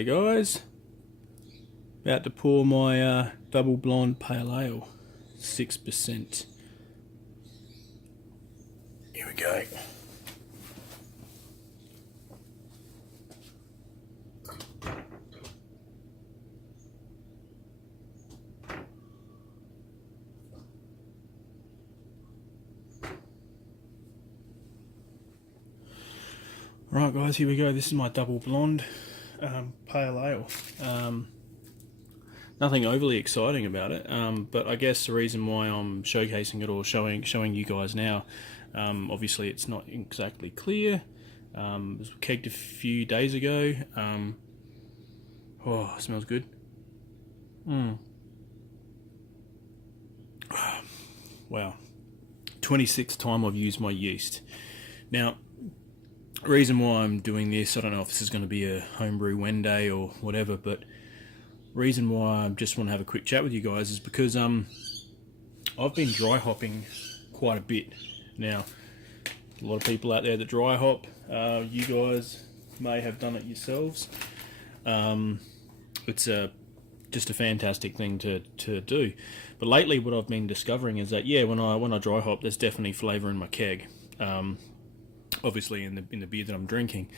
G'day guys, about to pour my double blonde pale ale, 6%. Here we go. Right guys, here we go. This is my double blonde pale ale. Nothing overly exciting about it, but I guess the reason why I'm showcasing it or showing you guys now, obviously it's not exactly clear. It was kegged a few days ago. Oh, it smells good. Wow, 26th time I've used my yeast. Now, reason why I'm doing this, I don't know if this is going to be a homebrew Wednesday or whatever, but reason why I just want to have a quick chat with you guys is because I've been dry hopping quite a bit. Now, a lot of people out there that dry hop, you guys may have done it yourselves. It's just a fantastic thing to do. But lately what I've been discovering is that, yeah, when I dry hop, there's definitely flavour in my keg. Obviously in the beer that I'm drinking,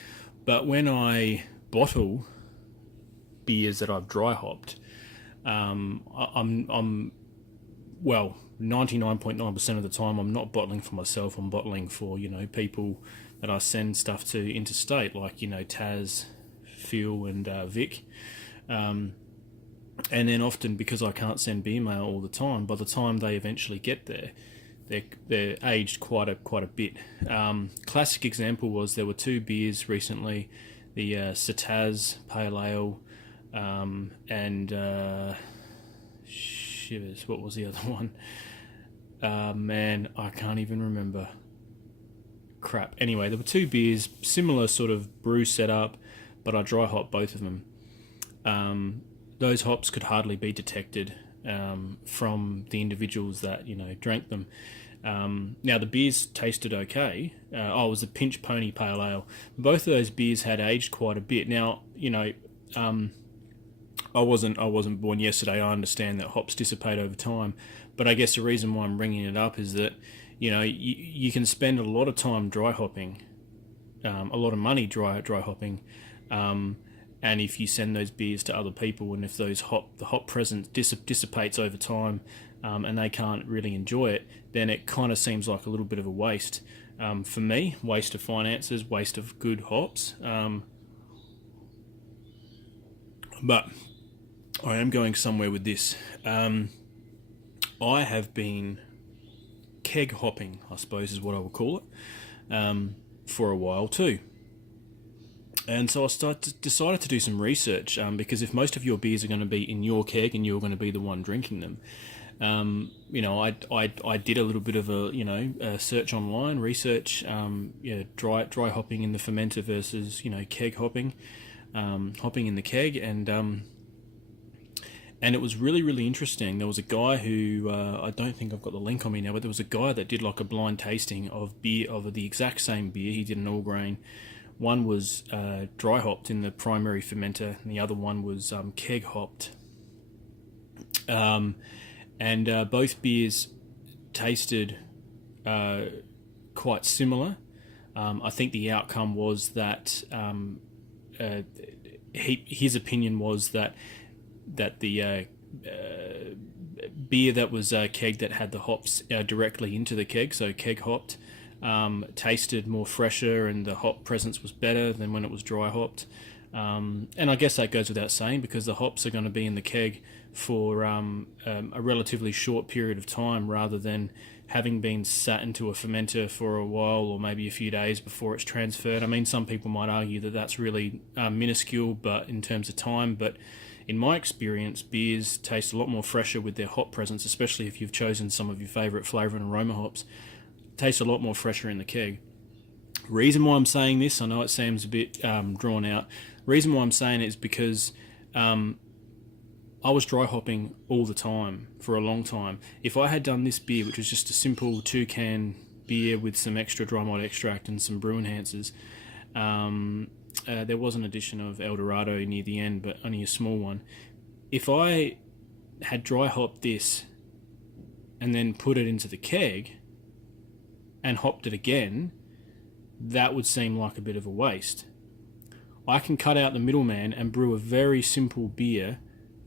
but when I bottle beers that I've dry hopped, I'm well, 99.9% of the time I'm not bottling for myself. I'm bottling for, you know, people that I send stuff to interstate, like, you know, Taz, Phil and Vic, and then often, because I can't send beer mail all the time, by the time they eventually get there, they're aged quite a bit. Classic example was there were two beers recently, the Sataz Pale Ale, and shivers. What was the other one? Man, I can't even remember. Crap. Anyway, there were two beers, similar sort of brew setup, but I dry hop both of them. Those hops could hardly be detected from the individuals that, you know, drank them. Now the beers tasted okay. It was a Pinch Pony Pale Ale. Both of those beers had aged quite a bit. Now, you know, I wasn't born yesterday. I understand that hops dissipate over time, but I guess the reason why I'm bringing it up is that, you know, you can spend a lot of time dry hopping, a lot of money dry hopping. And if you send those beers to other people, and if the hop presence dissipates over time, and they can't really enjoy it, then it kind of seems like a little bit of a waste. For me, waste of finances, waste of good hops. But I am going somewhere with this. I have been keg hopping, I suppose is what I would call it, for a while too. And so I decided to do some research, because if most of your beers are going to be in your keg and you're going to be the one drinking them, you know, I did a little bit of a search online, research, dry hopping in the fermenter versus, you know, keg hopping, hopping in the keg, and it was really interesting. There was a guy who, I don't think I've got the link on me now, but there was a guy that did like a blind tasting of beer, of the exact same beer. He did an all grain. One was dry hopped in the primary fermenter, and the other one was keg hopped. And both beers tasted quite similar. I think the outcome was that his opinion was that the beer that was kegged, that had the hops directly into the keg, so keg hopped, tasted more fresher, and the hop presence was better than when it was dry hopped. And I guess that goes without saying, because the hops are going to be in the keg for a relatively short period of time, rather than having been sat into a fermenter for a while, or maybe a few days before it's transferred. I mean, some people might argue that that's really minuscule, but in terms of time, but in my experience, beers taste a lot more fresher with their hop presence, especially if you've chosen some of your favourite flavour and aroma hops. Tastes a lot more fresher in the keg. Reason why I'm saying this, I know it seems a bit drawn out. Reason why I'm saying it is because I was dry hopping all the time for a long time. If I had done this beer, which was just a simple 2-can beer with some extra dry malt extract and some brew enhancers, there was an addition of El Dorado near the end, but only a small one. If I had dry hopped this and then put it into the keg and hopped it again, that would seem like a bit of a waste. I can cut out the middleman and brew a very simple beer,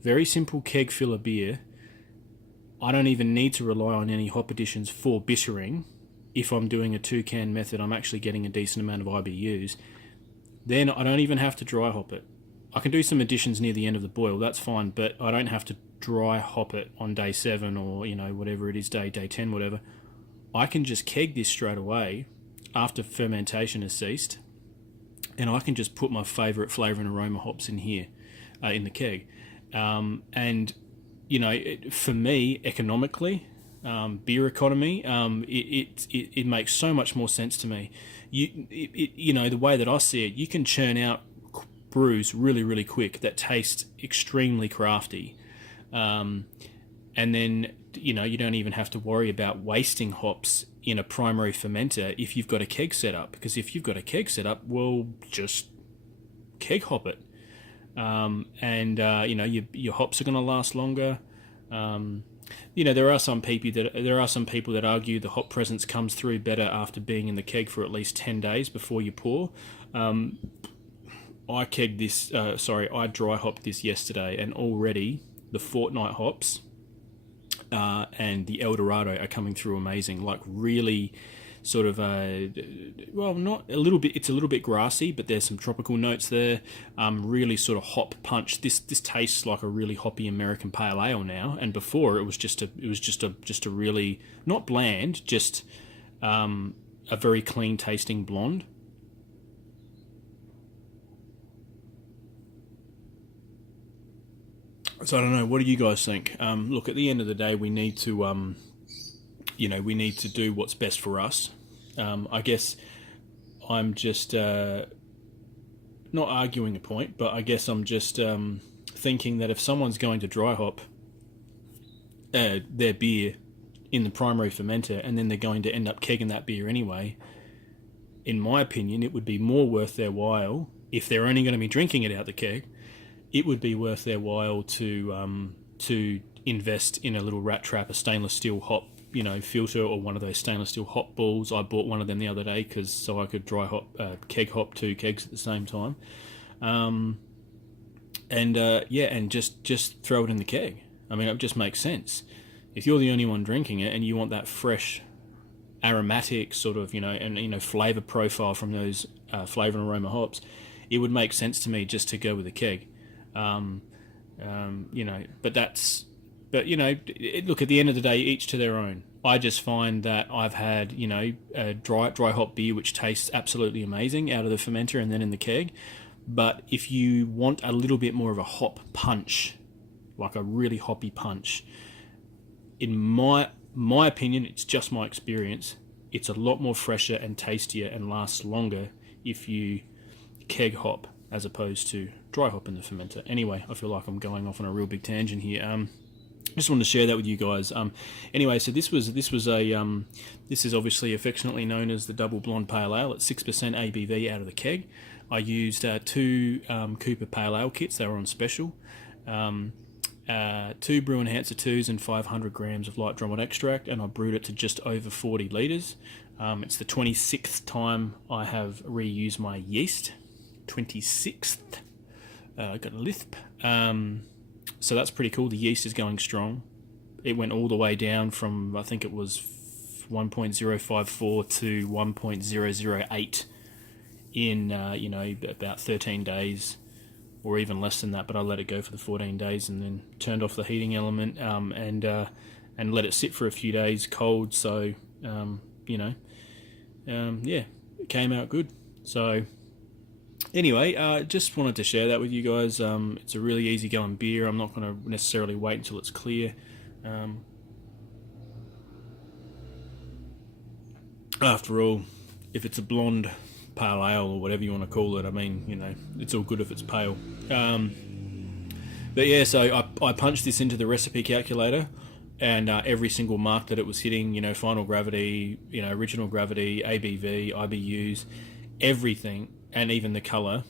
very simple keg filler beer. I don't even need to rely on any hop additions for bittering. If I'm doing a 2-can method, I'm actually getting a decent amount of IBUs. Then I don't even have to dry hop it. I can do some additions near the end of the boil, that's fine, but I don't have to dry hop it on day 7 or, whatever it is, day 10, whatever. I can just keg this straight away after fermentation has ceased, and I can just put my favourite flavour and aroma hops in here, in the keg. And, for me, economically, beer economy, it makes so much more sense to me. The way that I see it, you can churn out brews really, really quick that taste extremely crafty. And then, you don't even have to worry about wasting hops in a primary fermenter if you've got a keg set up. Because if you've got a keg set up, well, just keg hop it. Your hops are going to last longer. There are some people that argue the hop presence comes through better after being in the keg for at least 10 days before you pour. I dry hopped this yesterday, and already the Fortnight hops and the El Dorado are coming through amazing. Like really sort of not a little bit. It's a little bit grassy, but there's some tropical notes there. Really sort of hop punch. This tastes like a really hoppy American pale ale now. And before it was just a really not bland, just a very clean tasting blonde. So I don't know. What do you guys think? Look, at the end of the day, we need to we need to do what's best for us. I guess I'm just not arguing a point, but I guess I'm just thinking that if someone's going to dry hop their beer in the primary fermenter and then they're going to end up kegging that beer anyway, in my opinion, it would be more worth their while, if they're only going to be drinking it out the keg, it would be worth their while to invest in a little rat trap, a stainless steel hop filter, or one of those stainless steel hop balls. I bought one of them the other day so I could dry hop, keg hop 2 kegs at the same time, and just throw it in the keg. I mean, it just makes sense. If you're the only one drinking it and you want that fresh, aromatic sort of flavor profile from those flavor and aroma hops, it would make sense to me just to go with a keg. Look, at the end of the day, each to their own. I just find that I've had, a dry hop beer which tastes absolutely amazing out of the fermenter and then in the keg. But if you want a little bit more of a hop punch, like a really hoppy punch, in my opinion, it's just my experience, it's a lot more fresher and tastier and lasts longer if you keg hop as opposed to dry hop in the fermenter. Anyway, I feel like I'm going off on a real big tangent here. Just wanted to share that with you guys. Anyway, so this is obviously affectionately known as the Double Blonde Pale Ale at 6% ABV out of the keg. I used 2 Cooper Pale Ale kits. They were on special. 2 Brew Enhancer 2s and 500 grams of light dry malt extract, and I brewed it to just over 40 litres. It's the 26th time I have reused my yeast. 26th. I got a lisp. So that's pretty cool. The yeast is going strong. It went all the way down from, I think it was 1.054 to 1.008 in about 13 days, or even less than that. But I let it go for the 14 days and then turned off the heating element and let it sit for a few days cold. So it came out good. So anyway, just wanted to share that with you guys. It's a really easygoing beer. I'm not going to necessarily wait until it's clear. After all, if it's a blonde pale ale or whatever you want to call it, I mean, it's all good if it's pale. But yeah, so I punched this into the recipe calculator, and every single mark that it was hitting, final gravity, original gravity, ABV, IBUs, everything, and even the colour,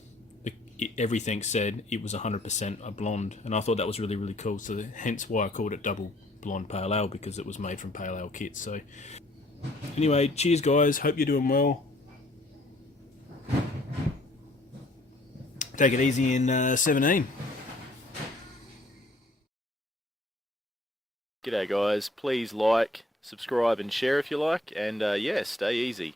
everything said it was 100% a blonde, and I thought that was really, really cool. So hence why I called it double blonde pale ale, because it was made from pale ale kits. So anyway, cheers guys, hope you're doing well. Take it easy in 17. G'day guys, please like, subscribe and share if you like, and yeah, stay easy.